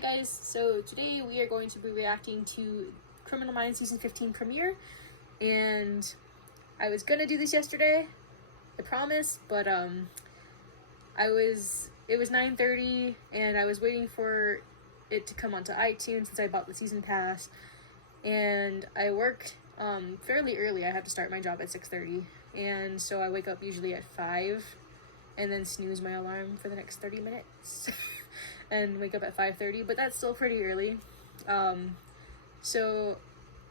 Hi guys, so today we are going to be reacting to Criminal Minds Season 15 premiere, and I was gonna do this yesterday, I promise, but it was 9:30 and I was waiting for it to come onto iTunes since I bought the season pass, and I worked fairly early. I have to start my job at 6:30, and so I wake up usually at 5 and then snooze my alarm for the next 30 minutes and wake up at 5:30, but that's still pretty early. So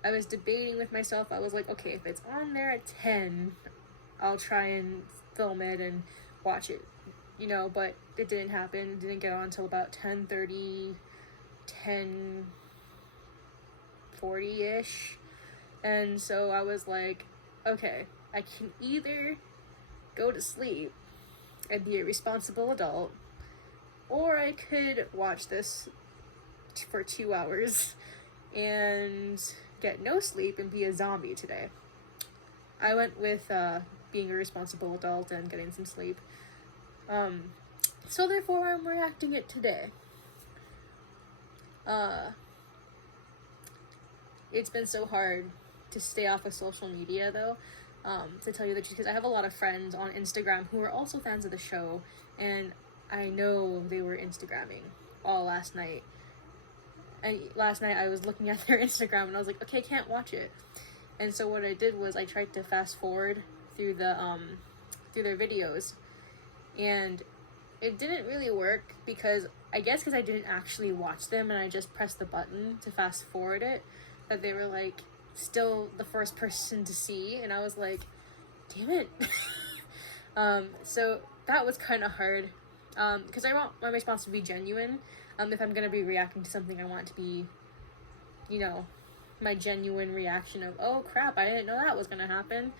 I was debating with myself. I was like, okay, if it's on there at 10, I'll try and film it and watch it, but it didn't happen. It didn't get on until about 10:30, 10:40-ish. And so I was like, okay, I can either go to sleep and be a responsible adult, or I could watch this for 2 hours and get no sleep and be a zombie today. I went with being a responsible adult and getting some sleep. So therefore I'm reacting it today. It's been so hard to stay off of social media though, to tell you the truth, because I have a lot of friends on Instagram who are also fans of the show, and I know they were Instagramming all last night. And last night I was looking at their Instagram and I was like, okay, I can't watch it. And so what I did was I tried to fast forward through through their videos, and it didn't really work because I didn't actually watch them and I just pressed the button to fast forward it, that they were like still the first person to see, and I was like, damn it. So that was kind of hard, because I want my response to be genuine. If I'm gonna be reacting to something, I want it to be, my genuine reaction of, oh crap, I didn't know that was gonna happen,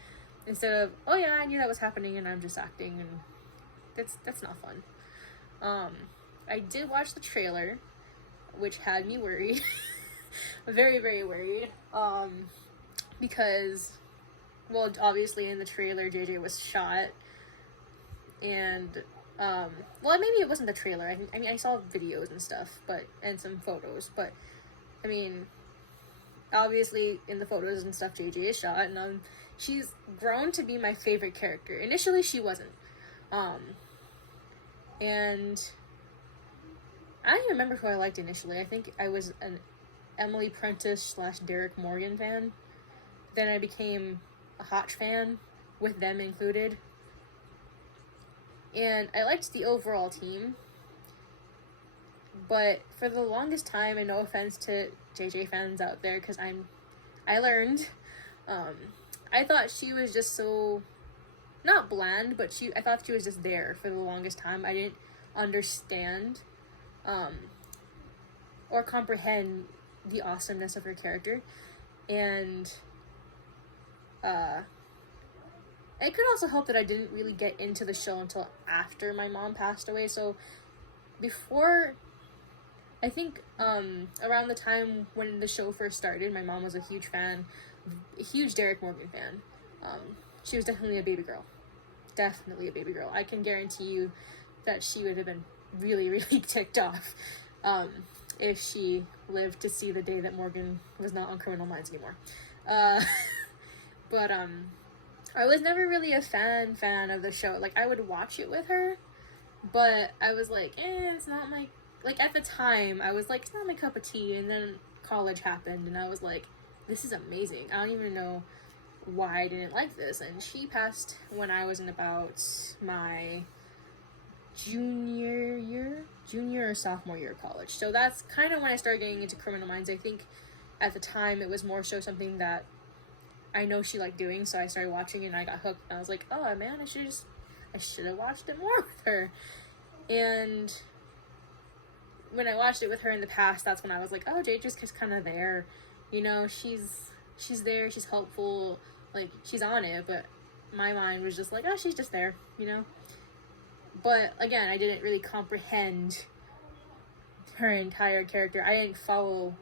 instead of, oh yeah, I knew that was happening and I'm just acting, and that's not fun. I did watch the trailer, which had me worried. Very, very worried, because, well, obviously in the trailer JJ was shot, and well, maybe it wasn't the trailer. I mean, I saw videos and stuff, and some photos, but I mean, obviously in the photos and stuff JJ is shot, and she's grown to be my favorite character. Initially she wasn't, and I don't even remember who I liked initially. I think I was an Emily Prentiss / Derek Morgan fan. Then I became a Hotch fan, with them included. And I liked the overall team. But for the longest time, and no offense to JJ fans out there, because I learned, I thought she was just so, not bland, but I thought she was just there for the longest time. I didn't understand, or comprehend the awesomeness of her character, and it could also help that I didn't really get into the show until after my mom passed away. So before, I think around the time when the show first started, my mom was a huge fan, a huge Derek Morgan fan. She was definitely a baby girl. Definitely a baby girl. I can guarantee you that she would have been really, really ticked off if she lived to see the day that Morgan was not on Criminal Minds anymore. But I was never really a fan of the show. Like, I would watch it with her, but I was like, it's not my, like, at the time, I was like, it's not my cup of tea, and then college happened, and I was like, this is amazing. I don't even know why I didn't like this. And she passed when I was in about my junior or sophomore year of college. So that's kind of when I started getting into Criminal Minds. I think at the time it was more so something that I know she liked doing, so I started watching it and I got hooked. And I was like, oh man, I should have watched it more with her. And when I watched it with her in the past, that's when I was like, oh, JJ's just kind of there, she's there, she's helpful, like, she's on it. But my mind was just like, oh, she's just there, But again, I didn't really comprehend her entire character. I didn't follow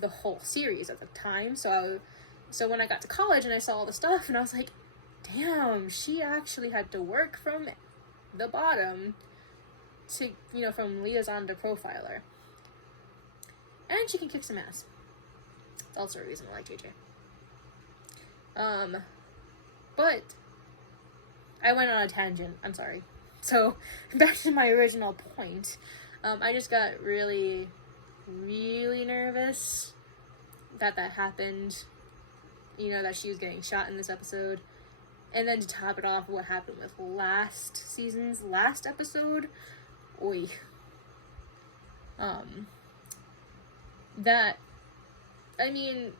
the whole series at the time, so when I got to college and I saw all the stuff, and I was like, damn, she actually had to work from the bottom to, from liaison to profiler. And she can kick some ass. That's also a reason I like JJ. But I went on a tangent. I'm sorry. So, back to my original point. I just got really, really nervous that happened. You know, that she was getting shot in this episode. And then to top it off, what happened with last season's last episode. Oi. That, I mean,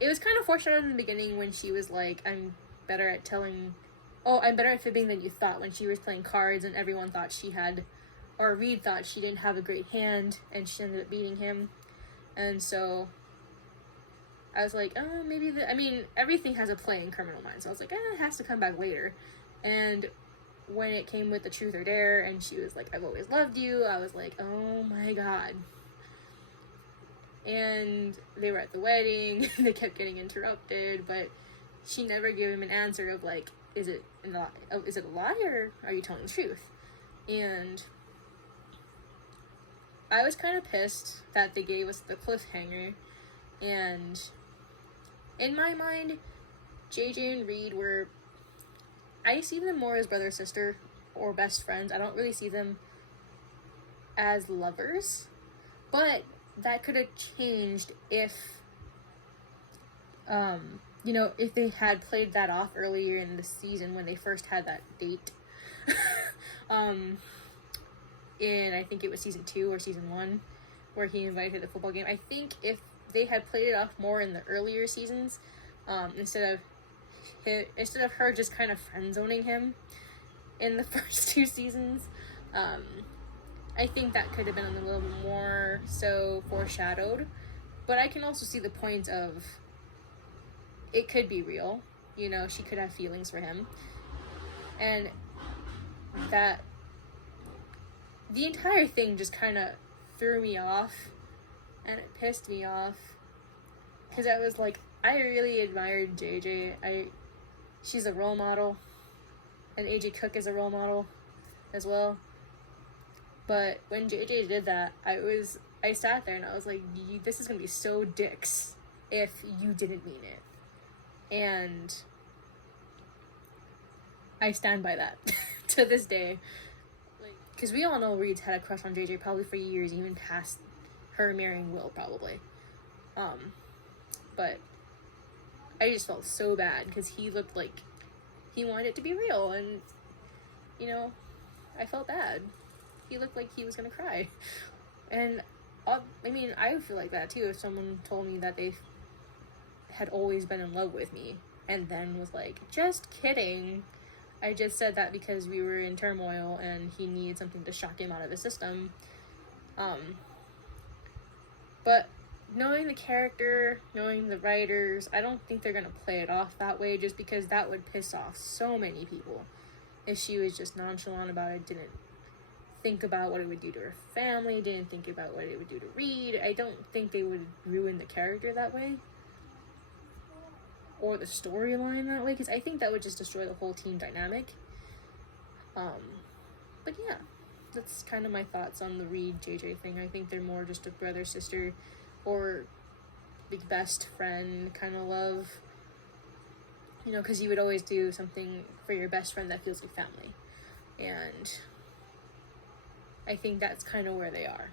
it was kind of foreshadowed in the beginning when she was like, I'm better at fibbing than you thought, when she was playing cards and everyone thought she had, or Reed thought she didn't have a great hand, and she ended up beating him. And so I was like, oh, maybe everything has a play in Criminal Minds. So I was like, it has to come back later. And when it came with the Truth or Dare, and she was like, I've always loved you, I was like, oh my god. And they were at the wedding, they kept getting interrupted, but she never gave him an answer of like, is it a lie or are you telling the truth? And I was kind of pissed that they gave us the cliffhanger, and in my mind, JJ and Reed I see them more as brother, sister, or best friends. I don't really see them as lovers, but that could have changed if, if they had played that off earlier in the season when they first had that date. In, I think it was season 2 or season 1, where he invited her to the football game. I think if they had played it off more in the earlier seasons, instead of her just kind of friend-zoning him in the first 2 seasons, I think that could have been a little bit more so foreshadowed. But I can also see the point of it could be real. You know, she could have feelings for him. And that the entire thing just kind of threw me off, and it pissed me off, because I was like, I really admired JJ. She's a role model, and AJ Cook is a role model as well. But when JJ did that, I sat there and I was like, this is gonna be so dicks if you didn't mean it. And I stand by that to this day. Because we all know Reed's had a crush on JJ probably for years, even past her marrying Will, probably. But I just felt so bad, because he looked like he wanted it to be real, and, I felt bad. He looked like he was gonna cry. And, I feel like that too, if someone told me that they had always been in love with me, and then was like, just kidding. I just said that because we were in turmoil and he needed something to shock him out of the system. But knowing the character, knowing the writers, I don't think they're going to play it off that way, just because that would piss off so many people. If she was just nonchalant about it, didn't think about what it would do to her family, didn't think about what it would do to Reed, I don't think they would ruin the character that way. Or the storyline that way, because I think that would just destroy the whole team dynamic. But yeah, that's kind of my thoughts on the Reed JJ thing. I think they're more just a brother sister or big best friend kind of love, because you would always do something for your best friend that feels like family, and I think that's kind of where they are.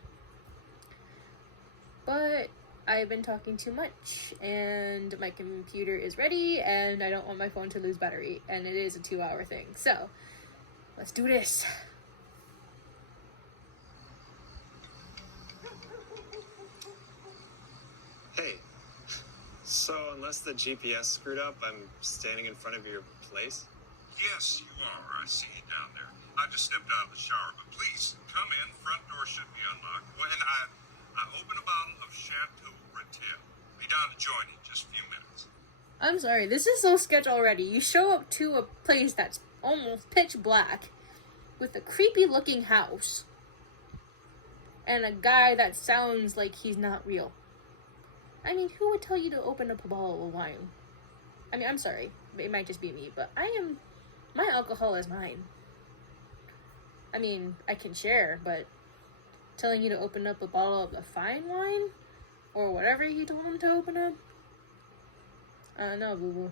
But I've been talking too much, and my computer is ready, and I don't want my phone to lose battery, and it is a 2-hour thing. So, let's do this. Hey, so unless the GPS screwed up, I'm standing in front of your place? Yes, you are. I see you down there. I just stepped out of the shower, but please, come in. Front door should be unlocked. Well, and I open a bottle of Chateau Bretel. Be down to join you in just a few minutes. I'm sorry, this is so sketch already. You show up to a place that's almost pitch black, with a creepy looking house, and a guy that sounds like he's not real. Who would tell you to open up a bottle of wine? I'm sorry, it might just be me, but my alcohol is mine. I can share, but telling you to open up a bottle of the fine wine? Or whatever he told him to open up? I don't know, boo-boo.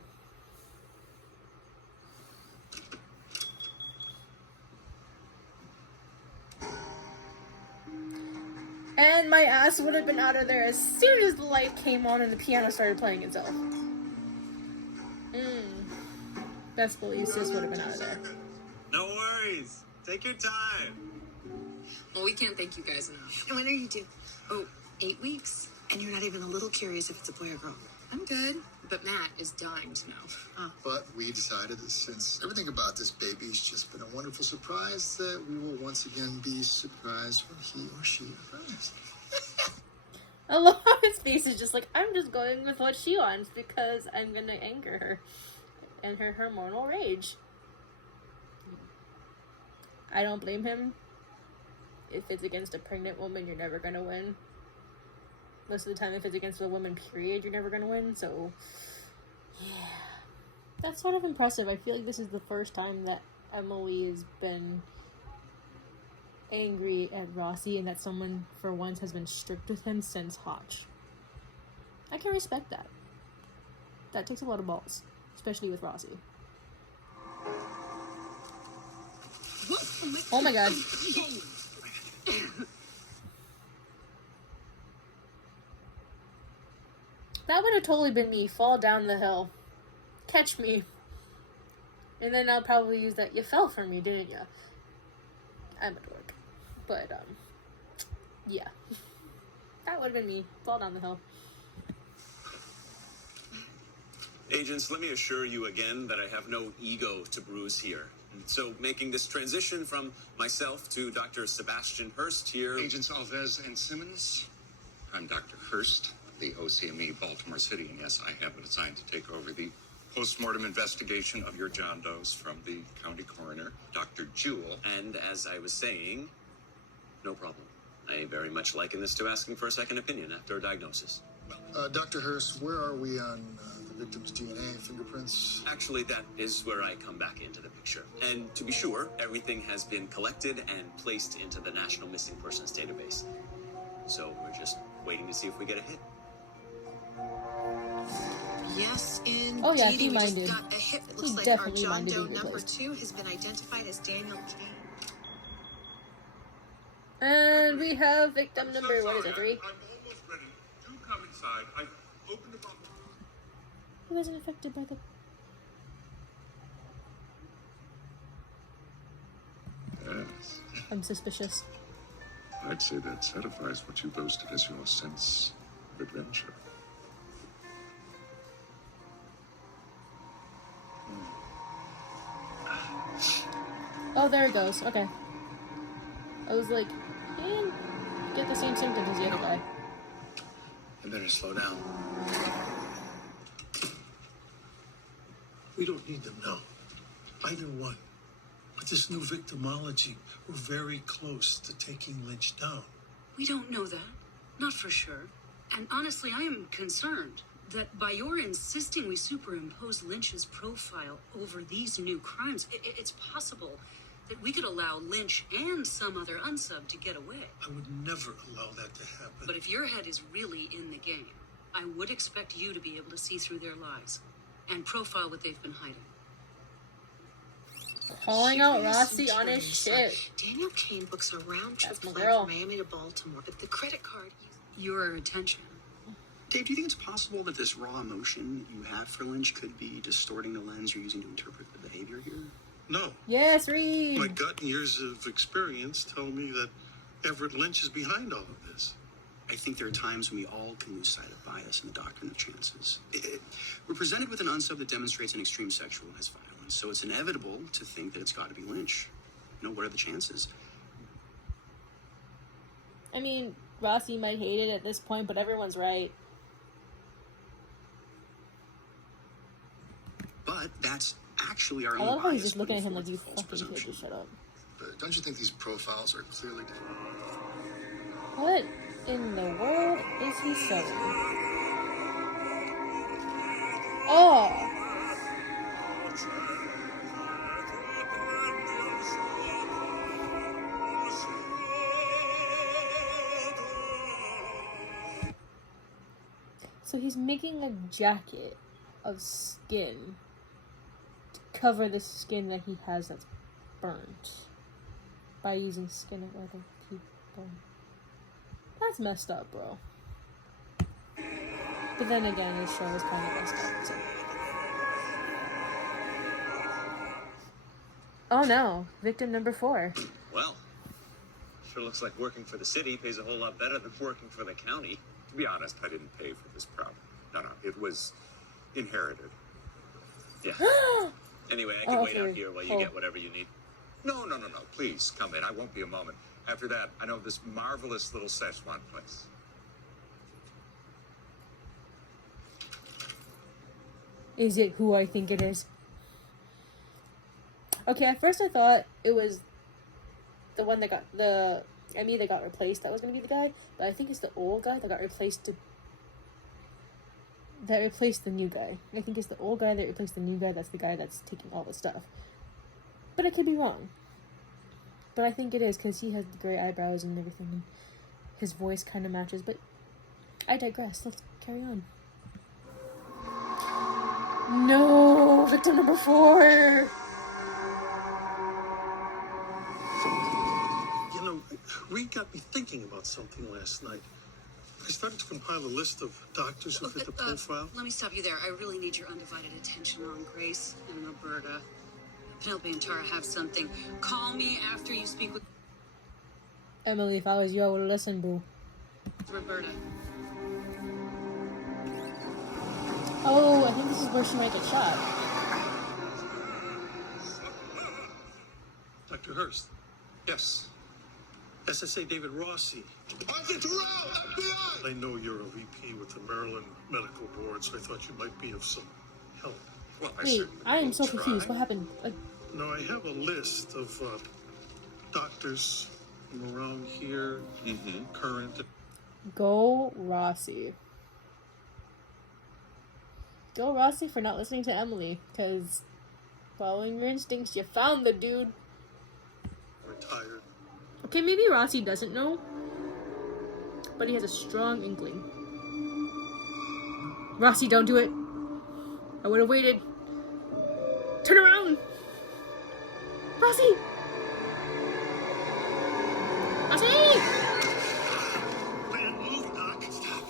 And my ass would have been out of there as soon as the light came on and the piano started playing itself. Best believe sis would have been out of there. No worries. Take your time. Well, we can't thank you guys enough. And when are you due? Oh, 8 weeks. And you're not even a little curious if it's a boy or girl. I'm good, but Matt is dying to know. But we decided that since everything about this baby's just been a wonderful surprise, that we will once again be surprised when he or she arrives. I love how his face is just like, I'm just going with what she wants because I'm gonna anger her and her hormonal rage. I don't blame him. If it's against a pregnant woman, you're never gonna win. Most of the time, if it's against a woman, period, you're never gonna win. So, yeah. That's sort of impressive. I feel like this is the first time that Emily has been angry at Rossi and that someone, for once, has been strict with him since Hotch. I can respect that. That takes a lot of balls. Especially with Rossi. Oh my god. That would have totally been me. Fall down the hill. Catch me. And then I'll probably use that. You fell for me, didn't you? I'm a dork. But, yeah. That would have been me. Fall down the hill. Agents, let me assure you again that I have no ego to bruise here. And so making this transition from myself to Dr. Sebastian Hurst here. Agents Alves and Simmons. I'm Dr. Hurst, the OCME Baltimore City, and yes, I have been assigned to take over the post-mortem investigation of your John Doe's from the county coroner, Dr. Jewell. And as I was saying, no problem. I very much liken this to asking for a second opinion after a diagnosis. Dr. Hurst, where are we on the victim's DNA, fingerprints? Actually, that is where I come back into the picture. And to be sure, everything has been collected and placed into the National Missing Persons Database. So we're just waiting to see if we get a hit. Yes, indeed. Oh, yeah, he we minded. just got a hit. It He looks like our definitely John minded Doe being number replaced. 2 has been identified as Daniel Kane. And we have victim number, what is it, 3? I'm almost ready. Do come inside. I opened the bottle. He wasn't affected by the... Yes. I'm suspicious. I'd say that satisfies what you boasted as your sense of adventure. Oh, there it goes. Okay. I was like, he didn't get the same symptoms as the other guy. I better slow down. We don't need them now. Either one. With this new victimology, we're very close to taking Lynch down. We don't know that. Not for sure. And honestly, I am concerned that by your insisting we superimpose Lynch's profile over these new crimes, it's possible that we could allow Lynch and some other unsub to get away. I would never allow that to happen. But if your head is really in the game, I would expect you to be able to see through their lies and profile what they've been hiding. Calling out Serious Rossi on his information. shit. Daniel Kane books a round trip That's my flight girl. from Miami to Baltimore, but the credit card... Your attention. Dave, do you think it's possible that this raw emotion you have for Lynch could be distorting the lens you're using to interpret the behavior here? No. Yes, Reed. My gut and years of experience tell me that Everett Lynch is behind all of this. I think there are times when we all can lose sight of bias in the doctrine of chances. We're presented with an unsub that demonstrates an extreme sexualized violence, so it's inevitable to think that it's got to be Lynch. You know, what are the chances? I mean, Rossi might hate it at this point, but everyone's right. But that's actually our I own love how he's bias just looking at him putting like, you forth the false fucking kid, presumption. just shut up. But don't you think these profiles are clearly... What in the world is he selling? Oh! So he's making a jacket of skin to cover the skin that he has that's burnt by using skin of other people. That's messed up, bro. But then again, this show is kind of messed up, so. Oh no, victim number 4. Well, sure looks like working for the city pays a whole lot better than working for the county. To be honest, I didn't pay for this property. No, it was inherited. Yeah. Anyway, I can wait out here while you get whatever you need. No. Please, come in. I won't be a moment. After that, I know this marvelous little Szechuan place. Is it who I think it is? Okay, at first I thought it was the one that got that got replaced that was gonna be the guy, but I think it's the old guy that got replaced that replaced the new guy. I think it's the old guy that replaced the new guy that's the guy that's taking all the stuff. But I could be wrong. But I think it is, because he has the gray eyebrows and everything, and his voice kind of matches, but I digress. Let's carry on. No! Victim number 4! You know, Reed got me thinking about something last night. I started to compile a list of doctors who fit the profile. Let me stop you there. I really need your undivided attention on Grace and Roberta. Penelope and Tara have something. Call me after you speak with Emily, if I was you, I would listen, boo. Roberta. Oh, I think this is where she might get shot. Dr. Hurst. Yes. SSA David Rossi. Arthur Terrell, FBI! I know you're a VP with the Maryland Medical Board, so I thought you might be of some help. Well, Wait, I am so confused. What happened? No, I have a list of doctors from around here, current. Go Rossi. Go Rossi for not listening to Emily, because following your instincts, you found the dude. Retired. Okay, maybe Rossi doesn't know, but he has a strong inkling. Rossi, don't do it. I would have waited. Turn around! Rossi! Rossi! Bad move, Doc. Stop.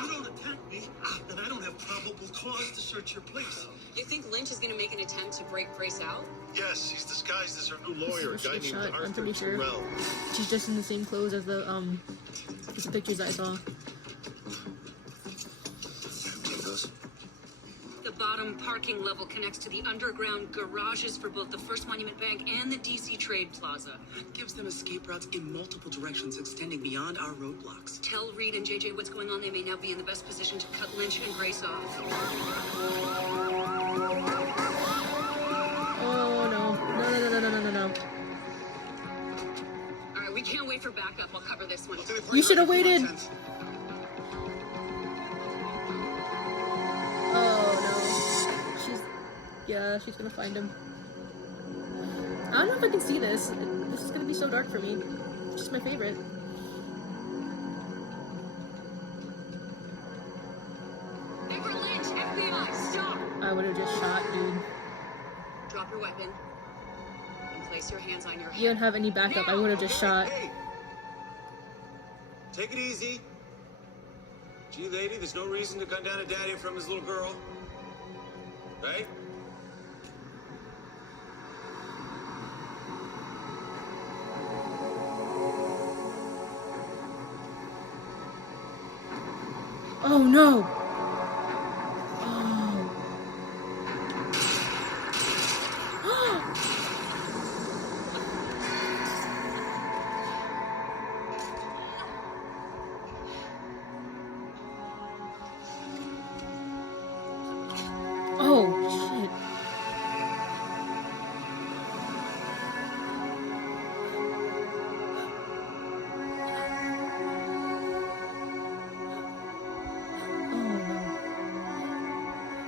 You don't attack me, and I don't have probable cause to search your place. You think Lynch is gonna make an attempt to break Grace out? Yes, he's disguised as her new lawyer, a This is guy a shit named shot, I'm Arthur pretty sure. Terrell. She's just in the same clothes as the pictures I saw. The bottom parking level connects to the underground garages for both the First Monument Bank and the DC Trade Plaza. That gives them escape routes in multiple directions extending beyond our roadblocks. Tell Reed and JJ what's going on. They may now be in the best position to cut Lynch and Grace off. Oh no. No. All right, we can't wait for backup. I'll cover this one. You should have waited. She's gonna find him. I don't know if I can see this. This is gonna be so dark for me. It's just my favorite. Edward Lynch, FBI, stop! I would have just shot, dude. Drop your weapon and place your hands on your head. You don't have any backup. I would have just shot. Hey. Take it easy. Gee, lady, there's no reason to gun down a daddy from his little girl. Right? Oh no! Oh shit.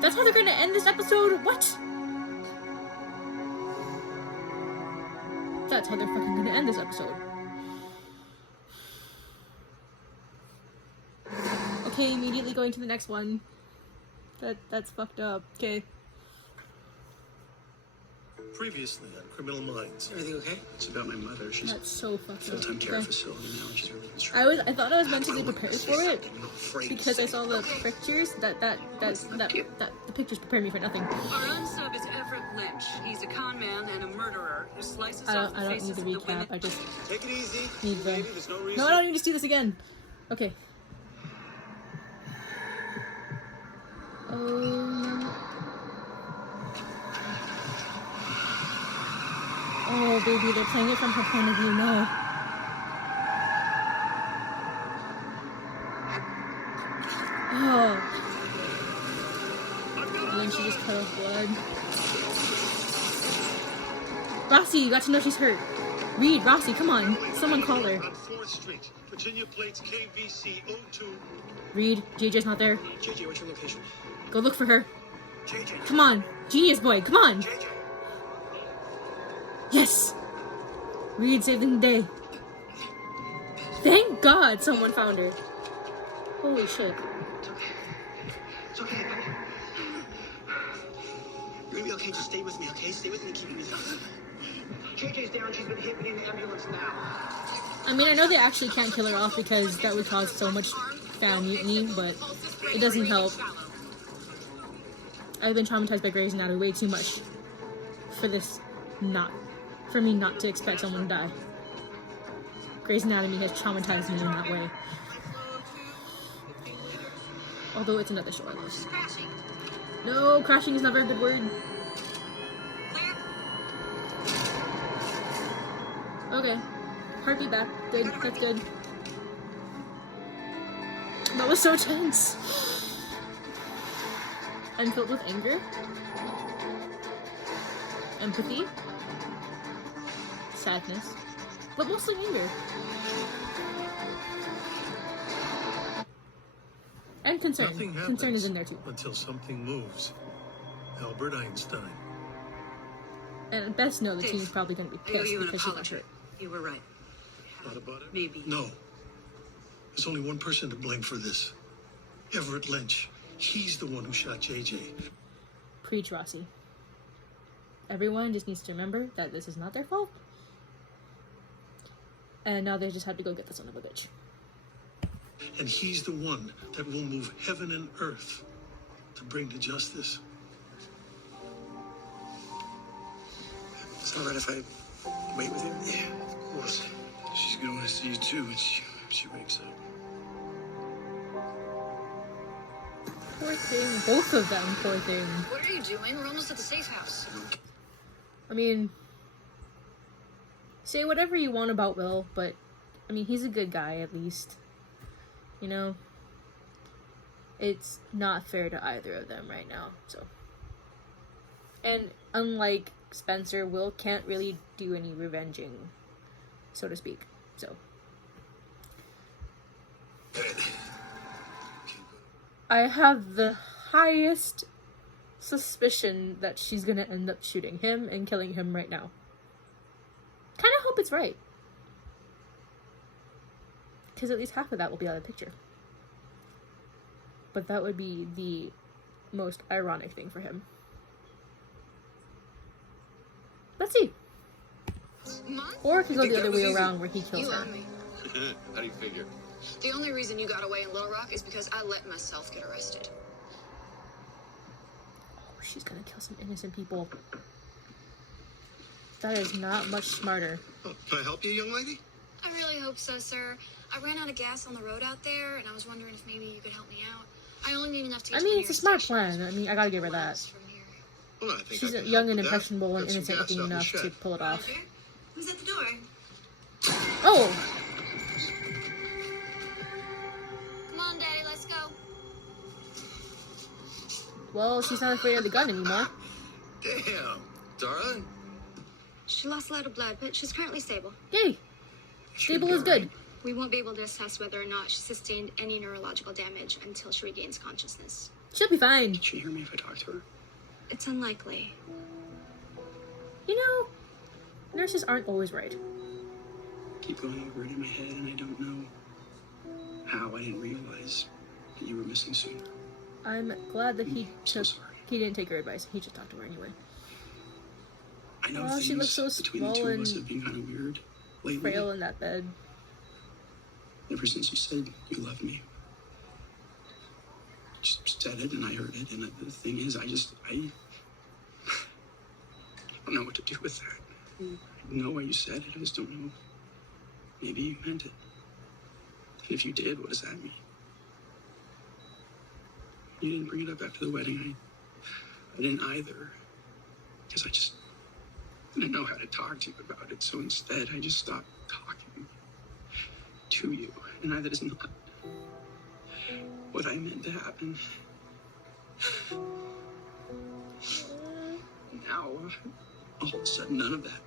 That's how they're gonna end this episode? What? That's how they're fucking gonna end this episode. Okay, immediately going to the next one. That's fucked up. Okay. Previously on Criminal Minds. Everything okay? It's about my mother. She's That's so fucked up. full-time care Okay. facility now, and she's really concerned. I thought I was meant to be prepared for it I'm not afraid to because I say saw the pictures. That the pictures prepared me for nothing. Our unsub is Everett Lynch. He's a con man and a murderer who slices I off don't the need faces the of the recap. women. I just Take it easy. need the. Baby, there's no reason. No, I don't need to see this again. Okay. Oh, baby, they're playing it from her point of view. No. Oh. And then she just cut off blood. Rossi, you got to know she's hurt. Reed, Rossi, come on. Someone call her. On 4th Street, Virginia plates KVC 02. Reed, JJ's not there. JJ, what's your location? Go look for her. JJ. Come on. Genius boy, come on. JJ. Yes! Reed saved the day. Thank God someone found her. Holy shit. It's okay. You're gonna be okay. Just stay with me, okay? Stay with me and keep me calm. JJ's down. She's been hit. We need an ambulance now. I mean, I know they actually can't kill her off because that would cause so much fan mutiny, but it doesn't help. I've been traumatized by Grey's Anatomy way too much for me not to expect someone to die. Grey's Anatomy has traumatized me in that way. Although it's another show I love. No, crashing is never a good word. Okay. Heartbeat back. Good. That's good. That was so tense. I'm filled with anger. Empathy. Sadness. But mostly anger. And concern. Nothing happens Concern is in there too. until something moves. Albert Einstein. And best know the team's probably going to be I owe pissed you an because she got apology. hurt. You were right. What about it? Maybe. No. There's only one person to blame for this. Everett Lynch. He's the one who shot JJ. Preach, Rossi. Everyone just needs to remember that this is not their fault. And now they just have to go get the son of a bitch. And he's the one that will move heaven and earth to bring to justice. Is it all right if I wait with you? Yeah, of course. She's gonna want to see you too when she wakes up. Poor thing. Both of them, poor thing. What are you doing? We're almost at the safe house. I mean, say whatever you want about Will, but, I mean, he's a good guy, at least. You know? It's not fair to either of them right now, so. And unlike Spencer, Will can't really do any revenging, so to speak, so. I have the highest suspicion that she's gonna end up shooting him and killing him right now. Kinda hope it's right. Because at least half of that will be out of the picture. But that would be the most ironic thing for him. Let's see. Or it could go the other way around where he kills You her. owe me. How do you figure? The only reason you got away in Little Rock is because I let myself get arrested. Oh, she's gonna kill some innocent people. That is not much smarter. Can I help you, young lady? I really hope so, sir. I ran out of gas on the road out there, and I was wondering if maybe you could help me out. I only need enough to get I to mean, the it's a nearest smart station. plan. I mean, I gotta give her that. Miles from here. Well, I think She's I can young help and with that. impressionable and Got some innocent gas looking out in the enough to shed. pull it off. Who's at the door? Oh! Come on, Daddy, let's go. Well, she's not afraid of the gun anymore. Damn, darling. She lost a lot of blood, but she's currently stable. Yay! Stable is good. We won't be able to assess whether or not she sustained any neurological damage until she regains consciousness. She'll be fine. Did she hear me if I talk to her? It's unlikely. You know, nurses aren't always right. Keep going over it in my head, and I don't know how. I didn't realize that you were missing sooner. I'm glad that So sorry. he didn't take her advice. He just talked to her anyway. I know Oh, things she looks so between the two small of us and have been kind of weird lately. Frail in that bed. Ever since you said you loved me. Just said it and I heard it, and the thing is, I don't know what to do with that. I know why you said it, I just don't know. Maybe you meant it. And if you did, what does that mean? You didn't bring it up after the wedding. I didn't either. Because I just didn't know how to talk to you about it. So instead, I just stopped talking to you. And that is not what I meant to happen. Now, all of a sudden, none of that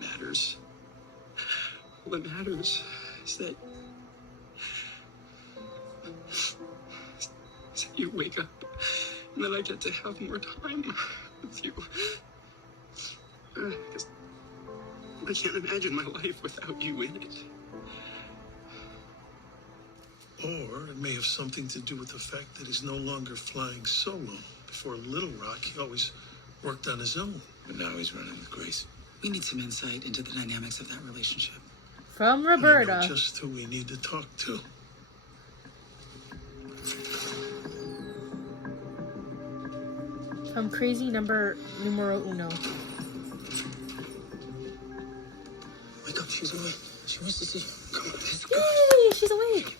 matters. All that matters is that you wake up and then I get to have more time with you. 'Cause I can't imagine my life without you in it. Or it may have something to do with the fact that he's no longer flying solo. Before Little Rock, he always worked on his own. But now he's running with Grace. We need some insight into the dynamics of that relationship. From I Roberta. know just who we need to talk to. From crazy numero uno. Wake up, she's awake. She wants to see you. Come on, let's go. Yay! She's awake.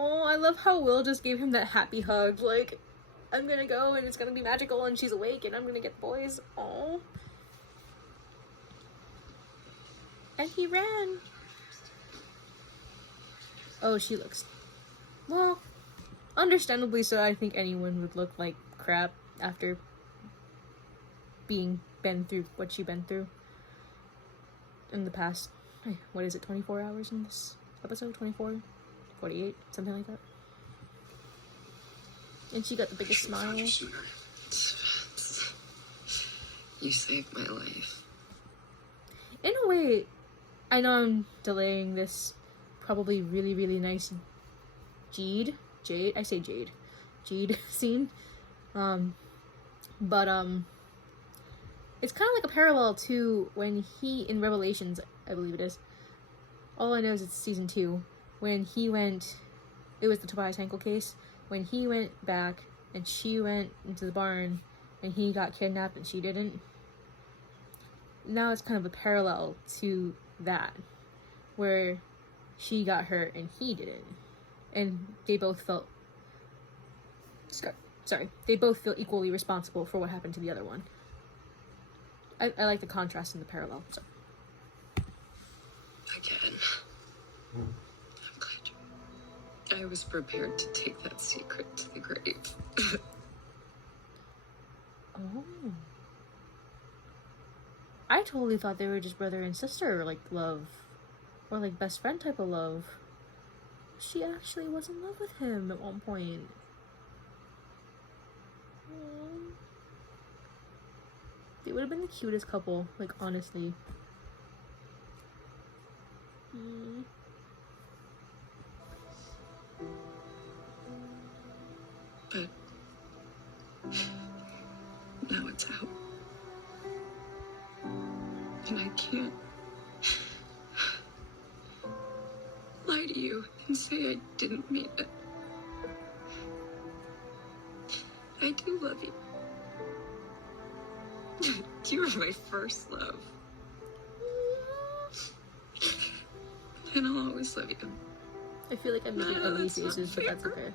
Oh, I love how Will just gave him that happy hug. Like, I'm gonna go and it's gonna be magical and she's awake and I'm gonna get the boys. Oh. And he ran. Oh, she looks... Well, understandably so. I think anyone would look like crap after been through what she been through in the past, what is it, 24 hours in this episode? 24? 48? Something like that. And she got the biggest smile. You saved my life. In a way, I know I'm delaying this probably really, really nice Jade scene. But it's kind of like a parallel to when he, in Revelations, I believe it is. All I know is it's season 2. When he went, it was the Tobias Hankel case. When he went back and she went into the barn and he got kidnapped and she didn't. Now it's kind of a parallel to that, where she got hurt and he didn't. And they both felt, they both feel equally responsible for what happened to the other one. I like the contrast and the parallel. So. Again. I'm glad I was prepared to take that secret to the grave. Oh. I totally thought they were just brother and sister, like, love. Or, like, best friend type of love. She actually was in love with him at one point. Aww. They would have been the cutest couple, like, honestly. But now it's out. And I can't lie to you and say I didn't mean it. I do love you. You were my first love. And I'll always love you. I feel like I'm making ugly faces, but that's okay.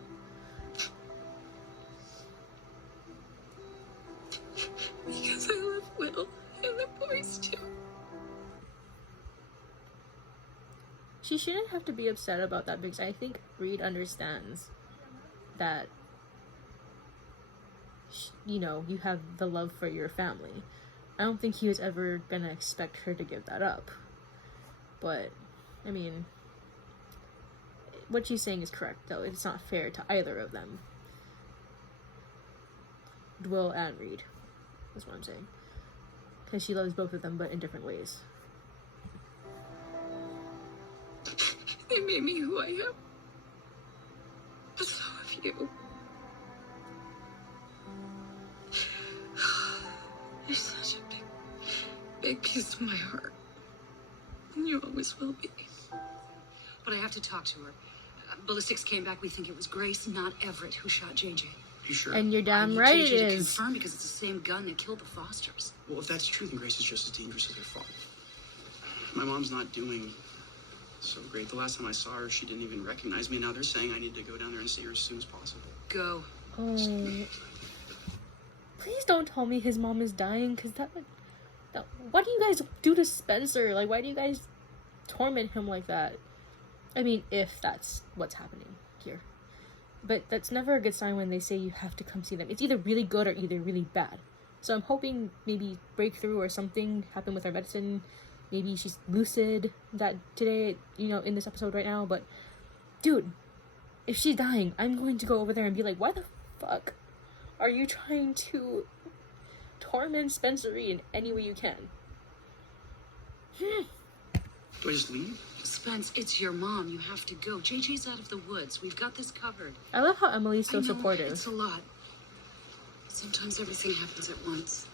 Because I love Will and the boys too. She shouldn't have to be upset about that because I think Reed understands that, you know, you have the love for your family. I don't think he was ever gonna expect her to give that up. But, I mean, what she's saying is correct, though. It's not fair to either of them. Will and Reed. That's what I'm saying. Because she loves both of them, but in different ways. They made me who I am. But so have you. You're such a big piece of my heart. And you always will be. But I have to talk to her. Ballistics came back. We think it was Grace, not Everett, who shot JJ. You sure? And you're I damn need right JJ it to is. confirm because it's the same gun that killed the Fosters. Well, if that's true, then Grace is just as dangerous as her father. My mom's not doing so great. The last time I saw her, she didn't even recognize me. Now they're saying I need to go down there and see her as soon as possible. Go. Oh. Please don't tell me his mom is dying, because that what do you guys do to Spencer? Like, why do you guys torment him like that? I mean, if that's what's happening here. But that's never a good sign when they say you have to come see them. It's either really good or either really bad. So I'm hoping maybe breakthrough or something happened with her medicine. Maybe she's lucid that today, you know, in this episode right now. But, dude, if she's dying, I'm going to go over there and be like, why the fuck are you trying to torment Spencer in any way you can? Do I just leave? Spence, it's your mom. You have to go. JJ's out of the woods. We've got this covered. I love how Emily's so I know, supportive. It's a lot. Sometimes everything happens at once.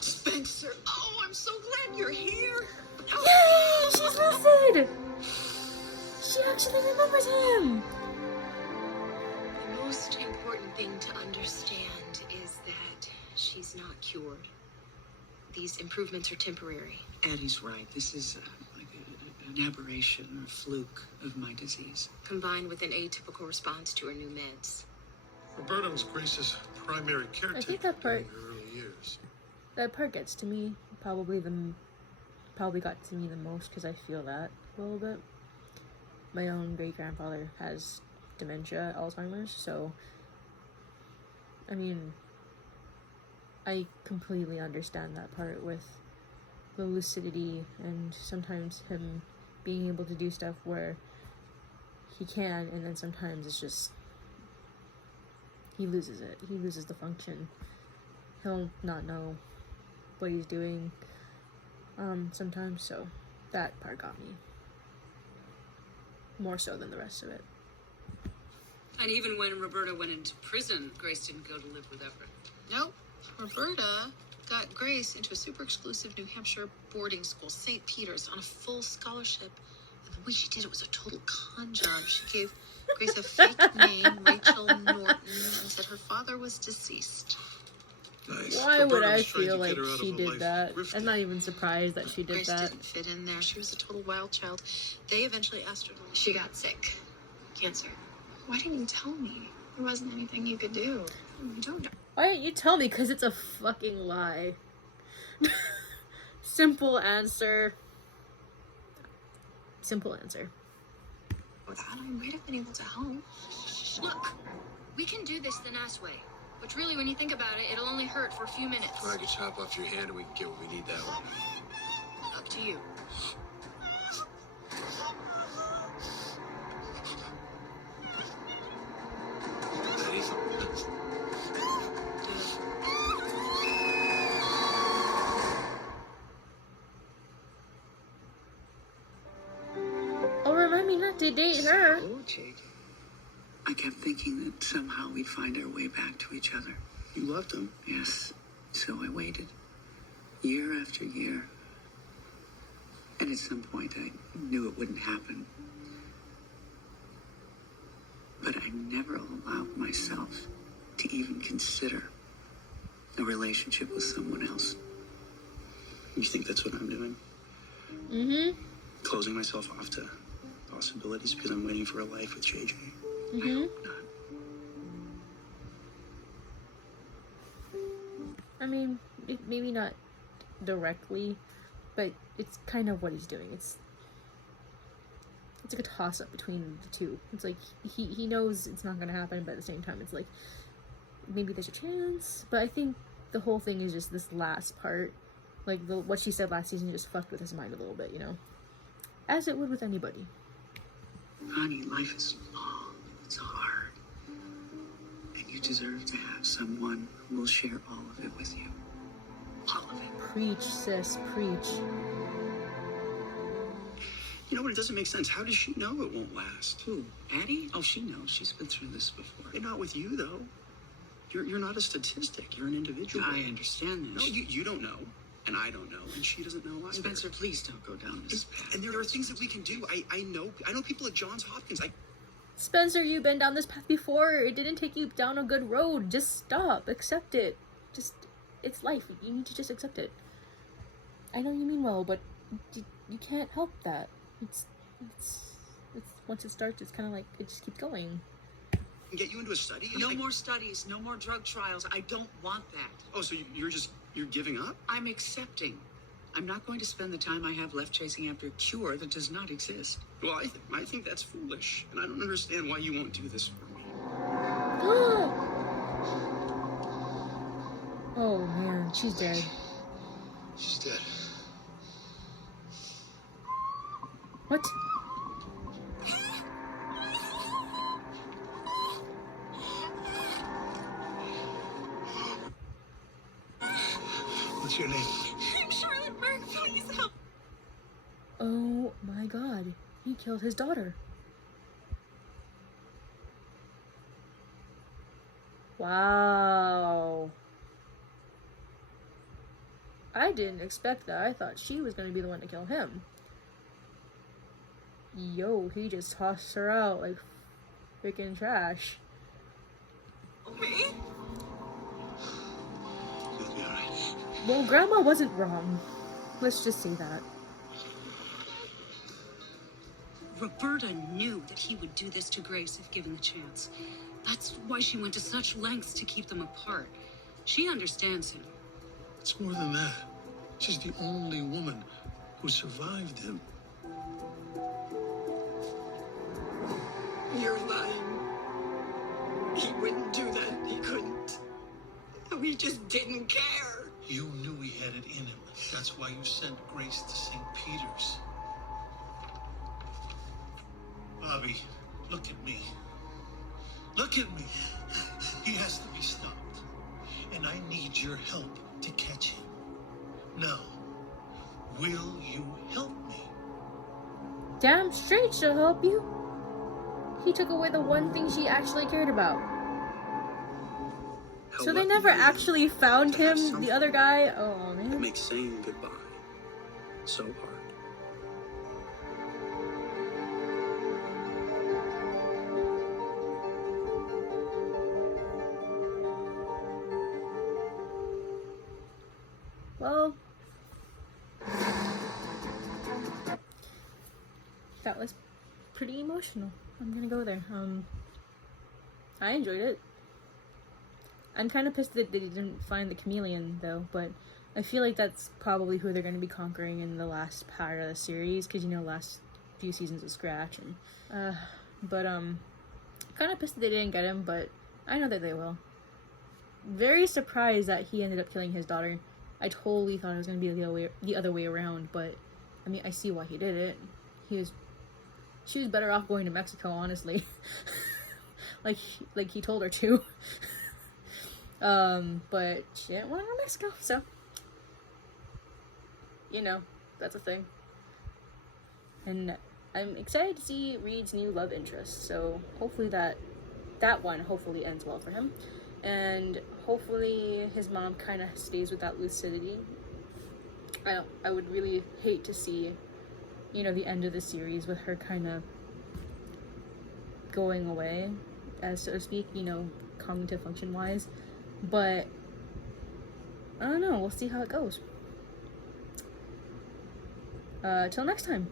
Spencer, oh, I'm so glad you're here. Yay! She's lucid! She actually remembers him! The most important thing to understand is that she's not cured. These improvements are temporary. Addie's right. This is like an aberration or fluke of my disease. Combined with an atypical response to her new meds. Roberta was Grace's primary caretaker I think that part, during her early years. that part gets to me. Probably got to me the most because I feel that a little bit. My own great-grandfather has dementia, Alzheimer's, so I mean, I completely understand that part with the lucidity and sometimes him being able to do stuff where he can, and then sometimes it's just he loses it. He loses the function. He'll not know what he's doing sometimes, so that part got me. More so than the rest of it. And even when Roberta went into prison, Grace didn't go to live with Everett. Nope. Roberta got Grace into a super exclusive New Hampshire boarding school, St. Peter's, on a full scholarship. And the way she did it was a total con job. She gave Grace a fake name, Rachel Norton, and said her father was deceased. Nice. Why would Roberta I was trying feel to like get her out she of a did life that? of grifting. I'm not even surprised that she did Grace that. didn't fit in there. She was a total wild child. They eventually asked her to leave. She got sick. Cancer. Why didn't you tell me? There wasn't anything you could do. Don't know. Why didn't you tell me? Because it's a fucking lie. Simple answer. Simple answer. With that, I might have been able to help. Look, we can do this the nice way. Which really, when you think about it, it'll only hurt for a few minutes. I could chop off your hand and we can get what we need that way. Up to you. Oh, remind me not to date her. Oh, JJ. I kept thinking that somehow we'd find our way back to each other. You loved him. Yes. So I waited. Year after year. And at some point I knew it wouldn't happen. But I never allowed myself to even consider a relationship with someone else. You think that's what I'm doing? Mm-hmm. Closing myself off to possibilities because I'm waiting for a life with JJ. Mm-hmm. I mean, maybe not directly, but it's kind of what he's doing. It's like a toss-up between the two. It's like he knows it's not gonna happen, but at the same time it's like maybe there's a chance. But I think the whole thing is just this last part, like what she said last season, just fucked with his mind a little bit, you know, as it would with anybody. Honey, life is long. It's hard. And you deserve to have someone who will share all of it with you. All of it. Preach, sis, preach. You know what? It doesn't make sense. How does she know it won't last? Who? Addie? Oh, she knows. She's been through this before. Hey, not with you, though. You're not a statistic. You're an individual. I understand No, this. you don't know, and I don't know, and she doesn't know either. Spencer, please don't go down this path. And there are things that we can do. I know people at Johns Hopkins. Spencer, you've been down this path before. It didn't take you down a good road. Just stop. Accept it. It's life. You need to just accept it. I know you mean well, but you can't help that. It's once it starts, it's kind of like it just keeps going. Get you into a study? No more studies, no more drug trials. I don't want that. Oh, so you're giving up? I'm accepting. I'm not going to spend the time I have left chasing after a cure that does not exist. Well, I think that's foolish, and I don't understand why you won't do this for me. Oh man, she's dead. She's dead. What? What's your name? I'm Charlotte Berg. Please help. Oh my god. He killed his daughter. Wow. I didn't expect that. I thought she was going to be the one to kill him. Yo, he just tossed her out like freaking trash. Okay. You'll be all right. Well, Grandma wasn't wrong. Let's just say that. Roberta knew that he would do this to Grace if given the chance. That's why she went to such lengths to keep them apart. She understands him. It's more than that. She's the only woman who survived him. You're lying. He wouldn't do that. He couldn't. We just didn't care. You knew he had it in him. That's why you sent Grace to St. Peter's. Bobby, look at me. Look at me. He has to be stopped. And I need your help to catch him. Now, will you help me? Damn straight she'll help you. He took away the one thing she actually cared about. So they never actually found him, the other guy? Oh, man. It makes saying goodbye so hard. Well, that was pretty emotional. I'm gonna go there. I enjoyed it. I'm kind of pissed that they didn't find the chameleon, though, but I feel like that's probably who they're going to be conquering in the last part of the series, because, you know, last few seasons of Scratch, and, kind of pissed that they didn't get him, but I know that they will. Very surprised that he ended up killing his daughter. I totally thought it was going to be the other way around, but, I mean, I see why he did it. She was better off going to Mexico, honestly. like he told her to. But she didn't want to go to Mexico, so, you know, that's a thing. And I'm excited to see Reed's new love interest, so hopefully that one hopefully ends well for him. And hopefully his mom kind of stays with that lucidity. I would really hate to see, you know, the end of the series with her kind of going away, as so to speak, you know, cognitive function wise. But I don't know, we'll see how it goes. Till next time.